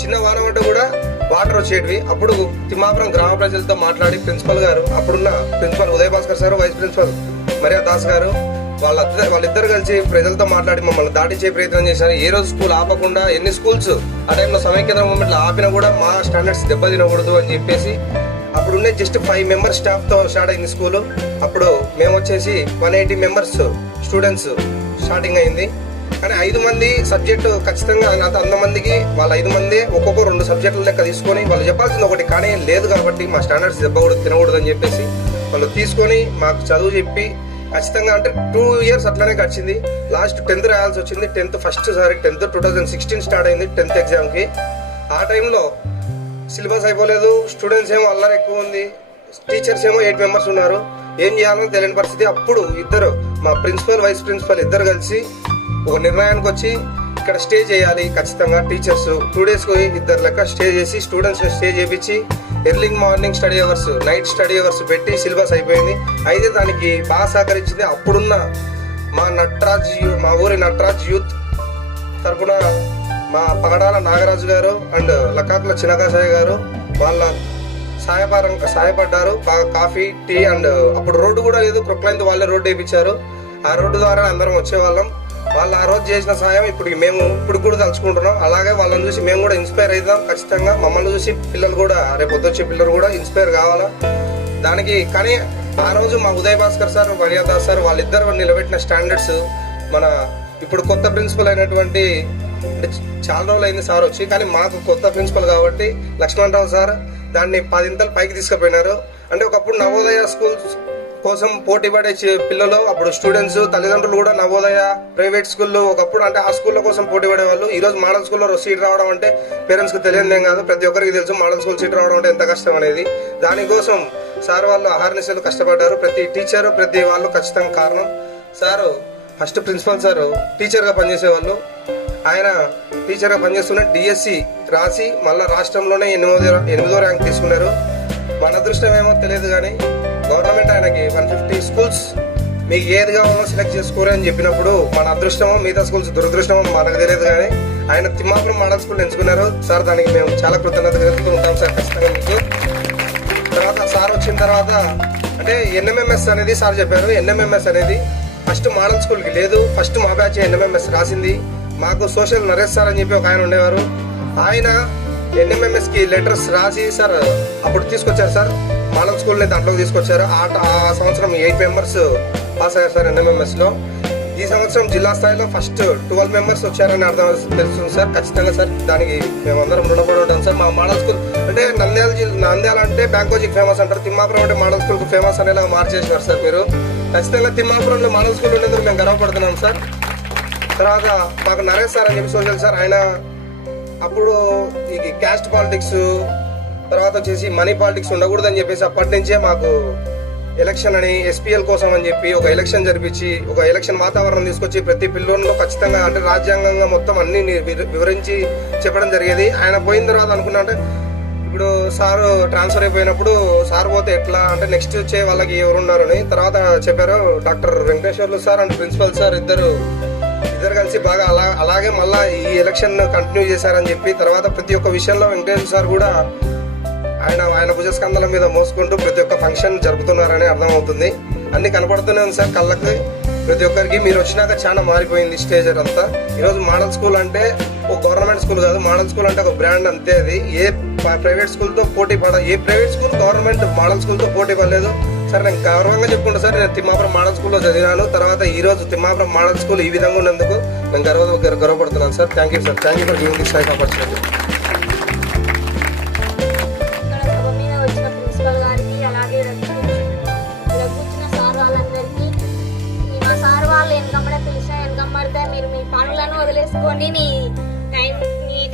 చిన్న వాన పడ్డ కూడా వాటర్ వచ్చేటివి. అప్పుడు తిమ్మాపురం గ్రామ ప్రజలతో మాట్లాడి ప్రిన్సిపల్ గారు, అప్పుడున్న principal Uday Bhaskar sir, vice principal Maria Das గారు, వాళ్ళిద్దరు కలిసి ప్రజలతో మాట్లాడి మమ్మల్ని దాటించే ప్రయత్నం చేశారు. ఏ రోజు స్కూల్ ఆపకుండా, ఎన్ని స్కూల్స్ ఆ టైంలో సమైక్యత మూమెంట్లో ఆపినా కూడా మా స్టాండర్డ్స్ దెబ్బతినకూడదు అని చెప్పేసి అప్పుడున్నే జస్ట్ 5 మెంబర్స్ స్టాఫ్తో స్టార్ట్ అయింది స్కూలు. అప్పుడు మేము వచ్చేసి 180 మెంబర్స్ స్టూడెంట్స్ స్టార్టింగ్ అయింది. కానీ 5 మంది సబ్జెక్టు ఖచ్చితంగా అంతమందికి వాళ్ళ 5 మంది ఒక్కొక్క 2 సబ్జెక్టుల లెక్క తీసుకొని వాళ్ళు చెప్పాల్సింది ఒకటి, కానీ లేదు కాబట్టి మా స్టాండర్డ్స్ తినకూడదు అని చెప్పేసి వాళ్ళు తీసుకొని మాకు చదువు చెప్పి ఖచ్చితంగా అంటే 2 ఇయర్స్ అట్లానే గడిచింది. లాస్ట్ 10th రాయాల్సి వచ్చింది. 10th 2016 స్టార్ట్ అయింది 10th ఎగ్జామ్కి. ఆ టైంలో సిలబస్ అయిపోలేదు, స్టూడెంట్స్ ఏమో అల్లరి ఎక్కువ ఉంది, టీచర్స్ ఏమో 8 మెంబర్స్ ఉన్నారు. ఏం చేయాలో తెలియని పరిస్థితి. అప్పుడు ఇద్దరు మా ప్రిన్సిపల్, వైస్ ప్రిన్సిపల్ ఇద్దరు కలిసి ఒక నిర్ణయానికి వచ్చి ఇక్కడ స్టే చేయాలి ఖచ్చితంగా. టీచర్స్ 2 డేస్కి 2 లెక్క స్టే చేసి స్టూడెంట్స్ స్టే చేయించి early morning study hours, night study hours పెట్టి సిలబస్ అయిపోయింది. అయితే దానికి బాగా సహకరించింది అప్పుడున్న మా ఊరి నటరాజ్ యూత్ తరఫున మా పగడాల నాగరాజు గారు అండ్ లక్కాకుల చినకాసాయ గారు వాళ్ళ సహాయపడ్డారు. కాఫీ, టీ అండ్ అప్పుడు రోడ్డు కూడా లేదు, ప్రొక్లైన్తో వాళ్ళే రోడ్డు వేయించారు. ఆ రోడ్డు ద్వారా అందరం వచ్చేవాళ్ళం. వాళ్ళు ఆ రోజు చేసిన సహాయం ఇప్పుడు కూడా తలుచుకుంటున్నాం. అలాగే వాళ్ళని చూసి మేము కూడా ఇన్స్పైర్ అవుతాం ఖచ్చితంగా. మమ్మల్ని చూసి పిల్లలు కూడా, రేపు వచ్చే పిల్లలు కూడా ఇన్స్పైర్ కావాలా దానికి. కానీ ఆ రోజు మా ఉదయ్ భాస్కర్ సార్, మర్యాదాస్ సార్ వాళ్ళిద్దరు నిలబెట్టిన స్టాండర్డ్స్ మన ఇప్పుడు కొత్త ప్రిన్సిపల్ అయినటువంటి, చాలా రోజులు అయింది సార్ వచ్చి, కానీ మాకు కొత్త ప్రిన్సిపల్ కాబట్టి లక్ష్మణరావు సార్ దాన్ని 10 ఇంతలు పైకి తీసుకుపోయినారు. అంటే ఒకప్పుడు నవోదయ స్కూల్స్ కోసం పోటీ పడే పిల్లలు, అప్పుడు స్టూడెంట్స్ తల్లిదండ్రులు కూడా నవోదయ ప్రైవేట్ స్కూల్లో ఒకప్పుడు అంటే ఆ స్కూళ్ళ కోసం పోటీ పడేవాళ్ళు. ఈ రోజు మోడల్ స్కూల్లో సీట్ రావడం అంటే పేరెంట్స్కి తెలియదేం కాదు, ప్రతి ఒక్కరికి తెలుసు మోడల్ స్కూల్ సీట్ రావడం అంటే ఎంత కష్టం అనేది. దానికోసం సార్ వాళ్ళు అహర్నిశలు కష్టపడ్డారు. ప్రతి టీచరు, ప్రతి వాళ్ళు ఖచ్చితంగా కారణం. సారు ఫస్ట్ ప్రిన్సిపల్ సార్ టీచర్గా పనిచేసేవాళ్ళు. ఆయన టీచర్గా పనిచేస్తున్న డిఎస్సి రాసి మళ్ళీ రాష్ట్రంలోనే 8వ ర్యాంక్ తీసుకున్నారు. మన అదృష్టం ఏమో తెలియదు, కానీ గవర్నమెంట్ ఆయనకి 150 స్కూల్స్ మీకు ఏది కావాలో సెలెక్ట్ చేసుకోరు అని చెప్పినప్పుడు మన అదృష్టమో మిగతా స్కూల్స్ దురదృష్టమో మనకు తెలియదు, కానీ ఆయన తిమ్మాపురం మోడల్ స్కూల్ ఎంచుకున్నారు. సార్ దానికి మేము చాలా కృతజ్ఞతలు ఉంటాం సార్ ఖచ్చితంగా మీకు. తర్వాత సార్ వచ్చిన తర్వాత అంటే ఎన్ఎంఎంఎస్ అనేది సార్ చెప్పారు. ఎన్ఎంఎంఎస్ అనేది ఫస్ట్ మోడల్ స్కూల్కి లేదు, ఫస్ట్ మా బ్యాచ్ ఎన్ఎంఎంఎస్ రాసింది. మాకు సోషల్ నరేష్ సార్ అని చెప్పి ఒక ఆయన ఉండేవారు. ఆయన NMMS కి లెటర్స్ రాసి సార్ అప్పుడు తీసుకొచ్చారు సార్. మోడల్ స్కూల్ని దాంట్లోకి తీసుకొచ్చారు. ఆ సంవత్సరం 8 మెంబర్స్ పాస్ అయ్యారు సార్ NMMS లో. ఈ సంవత్సరం జిల్లా స్థాయిలో ఫస్ట్ 12 మెంబర్స్ వచ్చారని అర్థం తెలుస్తుంది సార్. ఖచ్చితంగా సార్ దానికి మేమందరం రుణపడి ఉంటాం సార్. మా మోడల్ స్కూల్ అంటే నంద్యాల అంటే బ్యాంకోజిక్ ఫేమస్ అంటారు, తిమ్మాపురం అంటే మోడల్ స్కూల్ ఫేమస్ అనేలా మార్చేసినారు సార్ మీరు. ఖచ్చితంగా తిమ్మాపురంలో మోడల్ స్కూల్ ఉండేందుకు మేము గర్వపడుతున్నాం సార్. తర్వాత మాకు నరేష్ సార్ అని చెప్పి సోషల్ సార్, ఆయన అప్పుడు ఈ క్యాస్ట్ పాలిటిక్స్ తర్వాత వచ్చేసి మనీ పాలిటిక్స్ ఉండకూడదని చెప్పేసి అప్పటి నుంచే మాకు ఎలక్షన్ అని SPL కోసం అని చెప్పి ఒక ఎలక్షన్ జరిపించి ఒక ఎలక్షన్ వాతావరణం తీసుకొచ్చి ప్రతి పిల్లోనిలో ఖచ్చితంగా అంటే రాజ్యాంగంగా మొత్తం అన్ని వివరించి చెప్పడం జరిగేది. ఆయన పోయిన తర్వాత అనుకున్నా అంటే ఇప్పుడు సారు ట్రాన్స్ఫర్ అయిపోయినప్పుడు సార్ పోతే ఎట్లా అంటే నెక్స్ట్ వచ్చే వాళ్ళకి ఎవరున్నారు అని తర్వాత చెప్పారు. Doctor Venkateswarlu sir and principal sir ఇద్దరు కలిసి బాగా అలాగే మళ్ళా ఈ ఎలక్షన్ కంటిన్యూ చేశారని చెప్పి తర్వాత ప్రతి ఒక్క విషయంలో వెంకటేశ్వర సార్ కూడా ఆయన భుజస్కంధాల మీద మోసుకుంటూ ప్రతి ఒక్క ఫంక్షన్ జరుపుతున్నారని అర్థమవుతుంది. అన్ని కనపడుతూనే ఉంది సార్ కళ్ళకి ప్రతి ఒక్కరికి. మీరు వచ్చినాక చాలా మారిపోయింది స్టేజ్ అంతా. ఈరోజు మోడల్ స్కూల్ అంటే ఒక గవర్నమెంట్ స్కూల్ కాదు, మోడల్ స్కూల్ అంటే ఒక బ్రాండ్ అంతే. అది ఏ ప్రైవేట్ స్కూల్తో పోటీ ఏ ప్రైవేట్ స్కూల్ గవర్నమెంట్ మోడల్ స్కూల్తో పోటీ పడలేదు సార్. నేను గౌరవంగా చెప్పుకుంటా సార్, నేను తిమ్మాపురం మోడల్ స్కూల్లో చదివినాను. తర్వాత ఈ రోజు తిమ్మాపురం మోడల్ స్కూల్ ఈ విధంగా ఉన్నందుకు నేను గర్వపడుతున్నాను sir. Thank you sir. Thank you for giving this opportunity. మీరు మీ పనులను వదిలేసుకొని నీ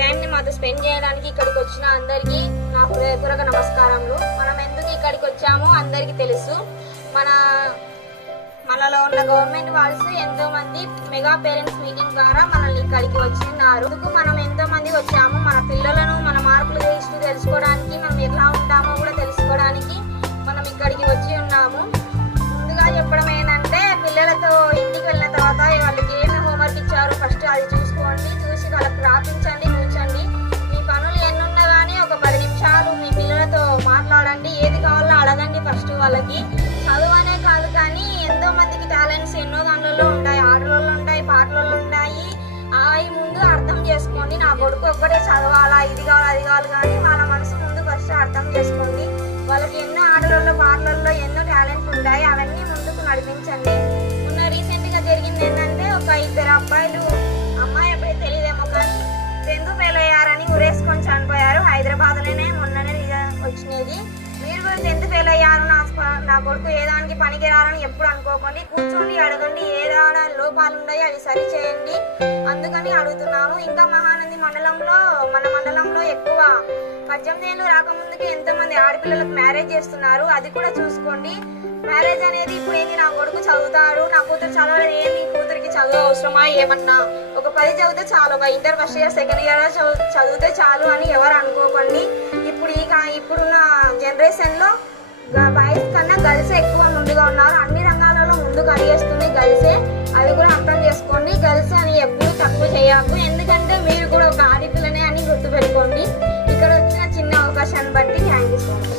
టైంని మాతో స్పెండ్ చేయడానికి ఇక్కడికి వచ్చిన అందరికీ నా హృదయపూర్వక నమస్కారములు. మనం ఎందుకు ఇక్కడికి వచ్చామో అందరికీ తెలుసు. మనలో ఉన్న గవర్నమెంట్ వాళ్ళు ఎంతో మంది మెగా పేరెంట్స్ మీటింగ్ ద్వారా మనల్ని ఇక్కడికి వచ్చిన్నారు. అందుకు మనం ఎంతో మంది వచ్చాము. మన పిల్లలను మన మార్కులు హిస్టరీ తెలుసుకోవడానికి, మనం ఎలా ఉంటామో కూడా తెలుసుకోవడానికి మనం ఇక్కడికి వచ్చి ఉన్నాము. ముందుగా చెప్పడం ఏంటంటే పిల్లలతో ఇంటికి వెళ్ళిన తర్వాత వాళ్ళకి ఏమి హోంవర్క్ ఇచ్చారు ఫస్ట్ అది చూసుకోండి. చూసి వాళ్ళకి రాపించండి, కూర్చోండి. మీ పనులు ఎన్నున్నా కానీ ఒక 10 నిమిషాలు మీ పిల్లలతో మాట్లాడండి. ఏది కావాలో అడగండి ఫస్ట్ వాళ్ళకి. చదువు అనే కాదు కానీ ఎంతో మందికి టాలెంట్స్ ఎన్నో దానిలో ఉంటాయి. ఆటలలో ఉంటాయి, పాటలలో ఉంటాయి. అవి ముందు అర్థం చేసుకోండి. నా కొడుకు ఒక్కటే చదవాలా, ఇది కావాలి అది కావాలి కానీ వాళ్ళ మనసు ముందు ఫస్ట్ అర్థం చేసుకోండి. వాళ్ళకి ఎన్నో ఆటలలో పాటలలో ఎన్నో టాలెంట్స్ ఉంటాయి, అవన్నీ ముందుకు నడిపించండి. మొన్న రీసెంట్గా జరిగింది ఏంటంటే ఒక 2 అబ్బాయిలు, అమ్మాయి అబ్బాయి తెలియదేమో కానీ 10th ఫెయిల్ అయ్యారని ఉరేసుకొని చనిపోయారు. హైదరాబాద్లోనే మొన్ననే వచ్చినది. మీరు కూడా 10th ఫెయిల్ అయ్యారు, నా కొడుకు ఏదానికి పనికిరారని ఎప్పుడు అనుకోకండి. కూర్చోండి, అడగండి. ఏదైనా లోపాలు ఉన్నాయో అవి సరి చేయండి. అందుకని అడుగుతున్నాము. ఇంకా మహానంది మన మండలంలో ఎక్కువ 18 ఏళ్ళు రాకముందుకే ఎంతోమంది ఆడపిల్లలకు మ్యారేజ్ చేస్తున్నారు. అది కూడా చూసుకోండి. మ్యారేజ్ అనేది ఇప్పుడు ఏంది, నా కొడుకు చదువుతాడు, నా కూతురు చదవలేదు, ఏంది కూతురికి చదువు అవసరమా ఏమన్నా, ఒక 10 చదివితే చాలు, ఒక inter first year second year చదివితే చాలు అని ఎవరు అనుకోకండి. ఇప్పుడున్న జనరేషన్లో బాయ్స్ కన్నా గర్ల్స్ ఎక్కువ ముందుగా ఉన్నారు. అన్ని రంగాలలో ముందుకు అడిగేస్తుంది గర్ల్సే. అది కూడా అర్థం చేసుకోండి. గర్ల్స్ అని ఎప్పుడు తక్కువ చేయకు. ఎందుకంటే మీరు కూడా ఒక ఆడపిల్లనే అని గుర్తుపెట్టుకోండి. ఇక్కడ వచ్చిన చిన్న అవకాశాన్ని బట్టి థ్యాంక్ యూ సో మచ్.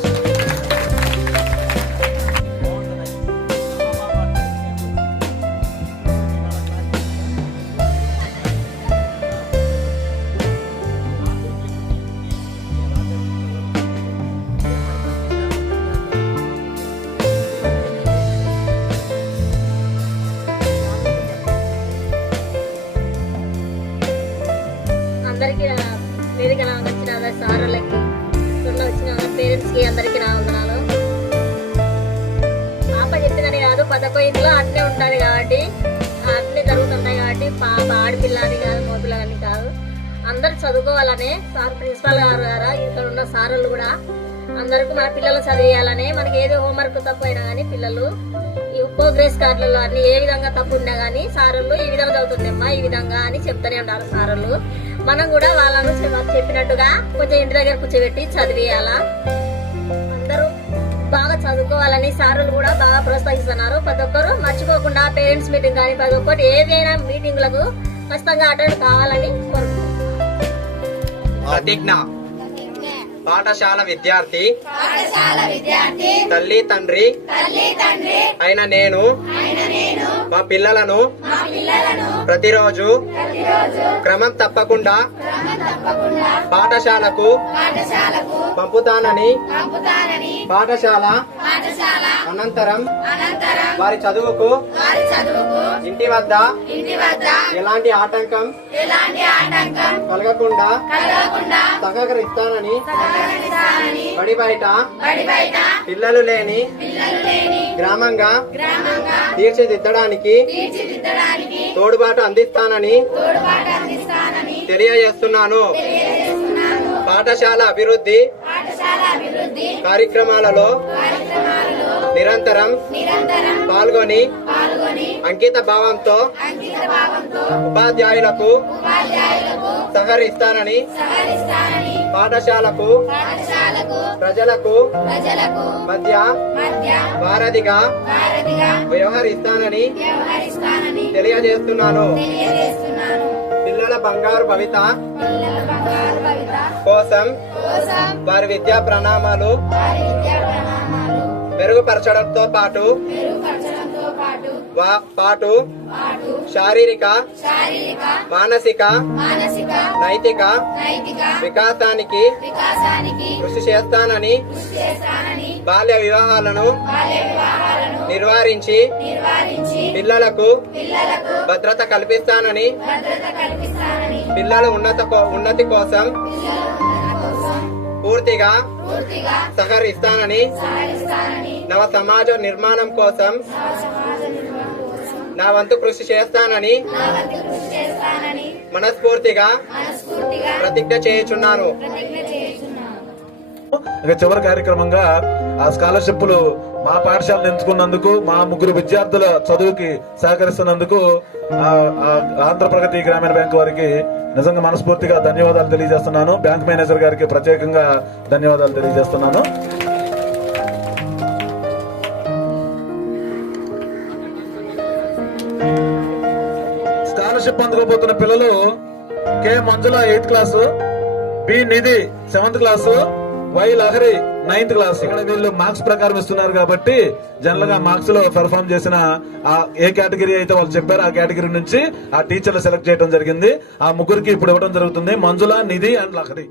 అందరికీ వేదిక వచ్చిన సార్లకి, ఇక్కడ వచ్చిన పేరెంట్స్కి అందరికీ నా వందనాలు. పాప చెప్పిందని కాదు, 11 ఇంట్లో అన్నీ ఉంటుంది కాబట్టి అన్నీ జరుగుతుంటాయి కాబట్టి పాప ఆడపిల్ల అని కాదు, మగపిల్ల అని కాదు, అందరు చదువుకోవాలనే సార్ ప్రిన్సిపల్ గారు ఇక్కడ ఉన్న సార్లు కూడా అందరికీ మన పిల్లలు చదివేయాలనే. మనకి ఏదో హోంవర్క్ తప్పు అయినా కానీ పిల్లలు ఈ ప్రోగ్రెస్ కార్డులలో అన్ని ఏ విధంగా తప్పు ఉన్నా కానీ సారులు ఈ విధంగా చదువుతుందమ్మా ఈ విధంగా అని చెప్తూనే ఉంటారు సారులు. మనం కూడా వాళ్ళను చెప్పినట్టుగా కొంచెం ఇంటి దగ్గర కూర్చోబెట్టి చదివేయాలా. అందరూ బాగా చదువుకోవాలని సారులు కూడా బాగా ప్రోత్సహిస్తున్నారు. ప్రతి ఒక్కరు మర్చిపోకుండా పేరెంట్స్ మీటింగ్ కానీ ప్రతి ఒక్కటి ఏదైనా మీటింగ్లకు ఖచ్చితంగా అటెండ్ కావాలని ప్రతిజ్ఞ. పాఠశాల విద్యార్థి తల్లి తండ్రి అయిన నేను మా పిల్లలను ప్రతిరోజు క్రమం తప్పకుండా పాఠశాలకు పంపుతానని పాఠశాల అనంతరం వారి చదువుకు ఇంటి వద్ద ఎలాంటి ఆటంకం కలగకుండా సహకరిస్తానని బడి బయట పిల్లలు లేని గ్రామంగా తీర్చిదిద్దడానికి తోడ్పాటు అందిస్తానని తెలియజేస్తున్నాను. పాఠశాల అభివృద్ధి కార్యక్రమాలలో నిరంతరం పాల్గొని అంకిత భావంతో ఉపాధ్యాయులకు సహకరిస్తానని పాఠశాలకు ప్రజలకు మధ్య వారధిగా వ్యవహరిస్తానని తెలియజేస్తున్నాను. పిల్లల బంగారు భవిత కోసం వారి విద్యా ప్రణామాలు మెరుగుపరచడంతో పాటు శారీరక మానసిక నైతిక వికాసానికి కృషి చేస్తానని బాల్య వివాహాలను నివారించి పిల్లలకు భద్రత కల్పిస్తానని పిల్లల ఉన్నతి కోసం పూర్తిగా సహకరిస్తానని నవ సమాజ నిర్మాణం కోసం నా వంతు కృషి చేస్తానని మనస్ఫూర్తిగా ప్రతిజ్ఞ చేయుచున్నాను. ఇక చివరి కార్యక్రమంగా ఆ స్కాలర్షిప్లు మా పాఠశాలను ఎంచుకున్నందుకు, మా ముగ్గురు విద్యార్థుల చదువుకి సహకరిస్తున్నందుకు ఆంధ్రప్రగతి గ్రామీణ బ్యాంక్ వారికి నిజంగా మనస్ఫూర్తిగా ధన్యవాదాలు తెలియజేస్తున్నాను. బ్యాంక్ మేనేజర్ గారికి ప్రత్యేకంగా ధన్యవాదాలు తెలియజేస్తున్నాను. స్కాలర్షిప్ అందుకోబోతున్న పిల్లలు K Manjula 8th class, B Nidhi 7th class, Y Lahari 9th class. ఇక్కడ వీళ్ళు మార్క్స్ ప్రకారం ఇస్తున్నారు కాబట్టి జనరల్ గా మార్క్స్ లో పెర్ఫార్మ్ చేసిన ఏ కేటగిరీ అయితే వాళ్ళు చెప్పారో ఆ కేటగిరీ నుంచి ఆ టీచర్లు సెలెక్ట్ చేయడం జరిగింది. ఆ ముగ్గురికి ఇప్పుడు ఇవ్వడం జరుగుతుంది, మంజుల, నిధి అండ్ లహరి.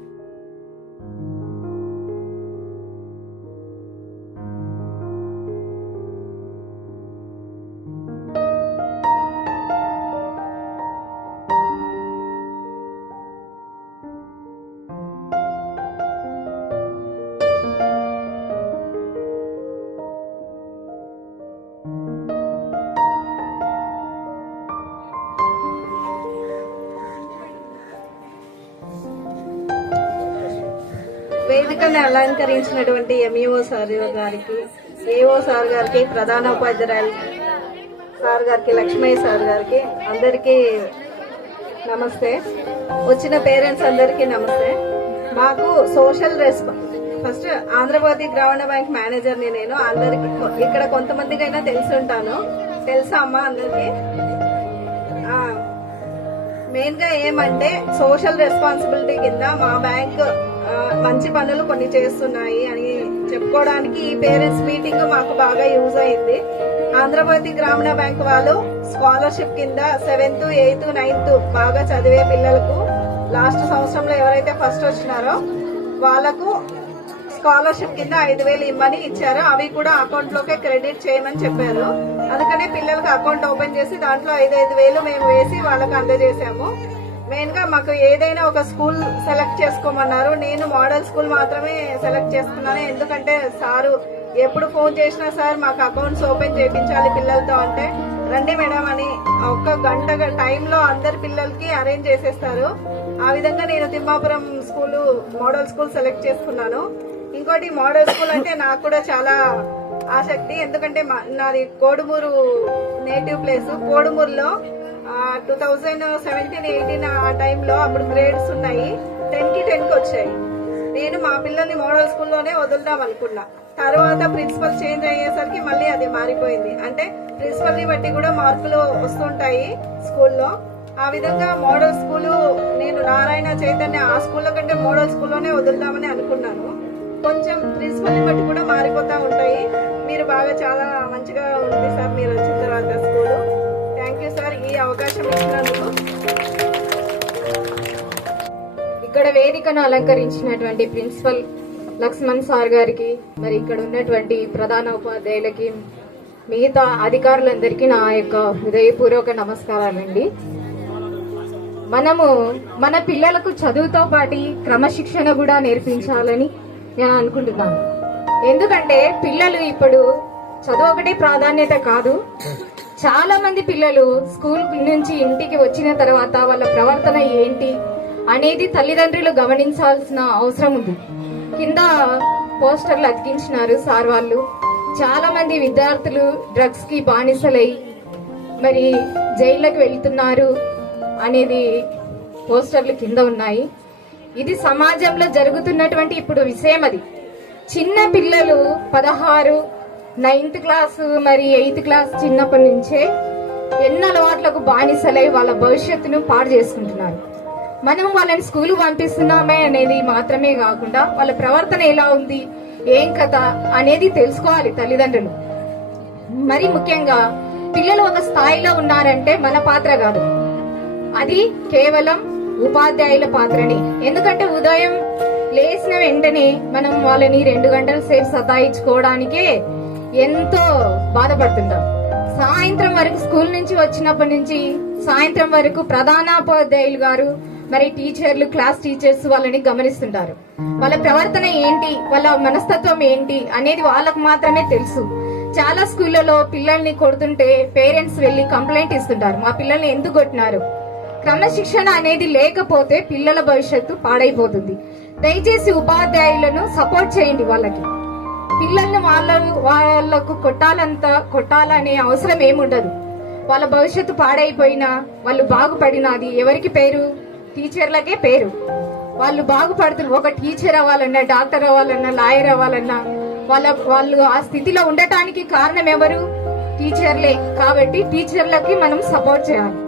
వేదికను అలంకరించినటువంటి ఎంఈఓ సార్ గారికి, ఏఓ సార్ గారికి, ప్రధాన ఉపాధ్యాయులు సార్ గారికి, లక్ష్మయ్య సార్ గారికి అందరికీ నమస్తే. వచ్చిన పేరెంట్స్ అందరికీ నమస్తే. మాకు సోషల్ ఫస్ట్ ఆంధ్రప్రదేశ్ గ్రామీణ బ్యాంక్ మేనేజర్ని నేను. అందరికి ఇక్కడ కొంతమందికైనా తెలిసి ఉంటాను. తెలుసా అమ్మా అందరికి? మెయిన్ గా ఏమంటే సోషల్ రెస్పాన్సిబిలిటీ కింద మా బ్యాంక్ మంచి పనులు కొన్ని చేస్తున్నాయి అని చెప్పుకోవడానికి ఈ పేరెంట్స్ మీటింగ్ మాకు బాగా యూజ్ అయింది. ఆంధ్రప్రదేశ్ గ్రామీణ బ్యాంక్ వాళ్ళు స్కాలర్షిప్ కింద 7th, 8th, 9th బాగా చదివే పిల్లలకు లాస్ట్ సంవత్సరంలో ఎవరైతే ఫస్ట్ వచ్చినారో వాళ్ళకు స్కాలర్షిప్ కింద 5,000 ఇమ్మని ఇచ్చారు. అవి కూడా అకౌంట్ లోకే క్రెడిట్ చేయమని చెప్పారు. అందుకనే పిల్లలకు అకౌంట్ ఓపెన్ చేసి దాంట్లో 5,000 మేము వేసి వాళ్ళకి అందజేసాము. మెయిన్ గా మాకు ఏదైనా ఒక స్కూల్ సెలెక్ట్ చేసుకోమన్నారు. నేను మోడల్ స్కూల్ మాత్రమే సెలెక్ట్ చేసుకున్నాను. ఎందుకంటే సారు ఎప్పుడు ఫోన్ చేసినా సార్ మాకు అకౌంట్స్ ఓపెన్ చేయించాలి పిల్లలతో అంటే, రండి మేడం అని ఒక్క గంట టైంలో అందరి పిల్లలకి అరేంజ్ చేసేస్తారు. ఆ విధంగా నేను Thimmapuram school model school select చేసుకున్నాను. ఇంకోటి మోడల్ స్కూల్ అంటే నాకు కూడా చాలా ఆసక్తి. ఎందుకంటే నాది కోడుమూరు నేటివ్ ప్లేస్. కోడుమూరులో 2017-18 ఆ టైంలో అప్పుడు గ్రేడ్స్ ఉన్నాయి. 10కి 10కి వచ్చాయి. నేను మా పిల్లల్ని మోడల్ స్కూల్లోనే వదులుదాం అనుకున్నా. తర్వాత ప్రిన్సిపల్ చేంజ్ అయ్యేసరికి మళ్ళీ అది మారిపోయింది. అంటే ప్రిన్సిపల్ ని బట్టి కూడా మార్కులు వస్తుంటాయి స్కూల్లో. ఆ విధంగా మోడల్ స్కూలు నేను నారాయణ చైతన్య ఆ స్కూల్లో కంటే మోడల్ స్కూల్లోనే వదులుదామని అనుకున్నాను. కొంచెం ప్రిన్సిపల్ ని బట్టి కూడా మారిపోతా ఉంటాయి. మీరు బాగా చాలా మంచిగా ఉంది సార్ మీరు వచ్చిన తర్వాత స్కూలు. థ్యాంక్ యూ సార్ ఈ అవకాశం ఇచ్చినందుకు. ఇక్కడ వేదికను అలంకరించినటువంటి ప్రిన్సిపల్ లక్ష్మణ్ సార్ గారికి, మరి ఇక్కడ ఉన్నటువంటి ప్రధాన ఉపాధ్యాయులకి, మిగతా అధికారులందరికీ నా యొక్క హృదయపూర్వక నమస్కారాలండి. మనము మన పిల్లలకు చదువుతో పాటు క్రమశిక్షణ కూడా నేర్పించాలని నేను అనుకుంటున్నాను. ఎందుకంటే పిల్లలు ఇప్పుడు చదువు ఒకటే ప్రాధాన్యత కాదు, చాలా మంది పిల్లలు స్కూల్ నుంచి ఇంటికి వచ్చిన తర్వాత వాళ్ళ ప్రవర్తన ఏంటి అనేది తల్లిదండ్రులు గమనించాల్సిన అవసరం ఉంది. కింద పోస్టర్లు అతికించినారు సార్ వాళ్ళు. చాలా మంది విద్యార్థులు డ్రగ్స్ కి బానిసలై మరి జైళ్ళకి వెళ్తున్నారు అనేది పోస్టర్లు కింద ఉన్నాయి. ఇది సమాజంలో జరుగుతున్నటువంటి ఇప్పుడు విషయం. అది చిన్న పిల్లలు 16, 9th క్లాస్ మరి 8th క్లాస్ చిన్నప్పటి నుంచే ఎన్నో అలవాట్లకు బానిసలై వాళ్ళ భవిష్యత్తును పాడు చేసుకుంటున్నారు. మనం వాళ్ళని స్కూల్ పంపిస్తున్నామే అనేది మాత్రమే కాకుండా వాళ్ళ ప్రవర్తన ఎలా ఉంది, ఏం కథ అనేది తెలుసుకోవాలి తల్లిదండ్రులు. మరి ముఖ్యంగా పిల్లలు ఒక స్థాయిలో ఉన్నారంటే మన పాత్ర కాదు, అది కేవలం ఉపాధ్యాయుల పాత్రని. ఎందుకంటే ఉదయం లేచిన వెంటనే మనం వాళ్ళని 2 గంటల సేపు సతాయించుకోవడానికే ఎంతో బాధపడుతుంటాం. సాయంత్రం వరకు స్కూల్ నుంచి వచ్చినప్పటి నుంచి సాయంత్రం వరకు ప్రధానోపాధ్యాయులు గారు మరి టీచర్లు, క్లాస్ టీచర్స్ వాళ్ళని గమనిస్తుంటారు. వాళ్ళ ప్రవర్తన ఏంటి, వాళ్ళ మనస్తత్వం ఏంటి అనేది వాళ్ళకు మాత్రమే తెలుసు. చాలా స్కూళ్లలో పిల్లల్ని కొడుతుంటే పేరెంట్స్ వెళ్లి కంప్లైంట్ ఇస్తుంటారు, మా పిల్లల్ని ఎందుకు కొట్టినారు. క్రమశిక్షణ అనేది లేకపోతే పిల్లల భవిష్యత్తు పాడైపోతుంది. దయచేసి ఉపాధ్యాయులను సపోర్ట్ చేయండి. వాళ్ళకి పిల్లల్ని వాళ్ళకు కొట్టాలనే అవసరం ఏముండదు. వాళ్ళ భవిష్యత్తు పాడైపోయినా వాళ్ళు బాగుపడినది ఎవరికి పేరు? టీచర్లకే పేరు. వాళ్ళు బాగుపడుతున్నారు. ఒక టీచర్ అవ్వాలన్నా, డాక్టర్ అవ్వాలన్నా, లాయర్ అవ్వాలన్నా వాళ్ళు ఆ స్థితిలో ఉండటానికి కారణం ఎవరు? టీచర్లే. కాబట్టి టీచర్లకి మనం సపోర్ట్ చేయాలి.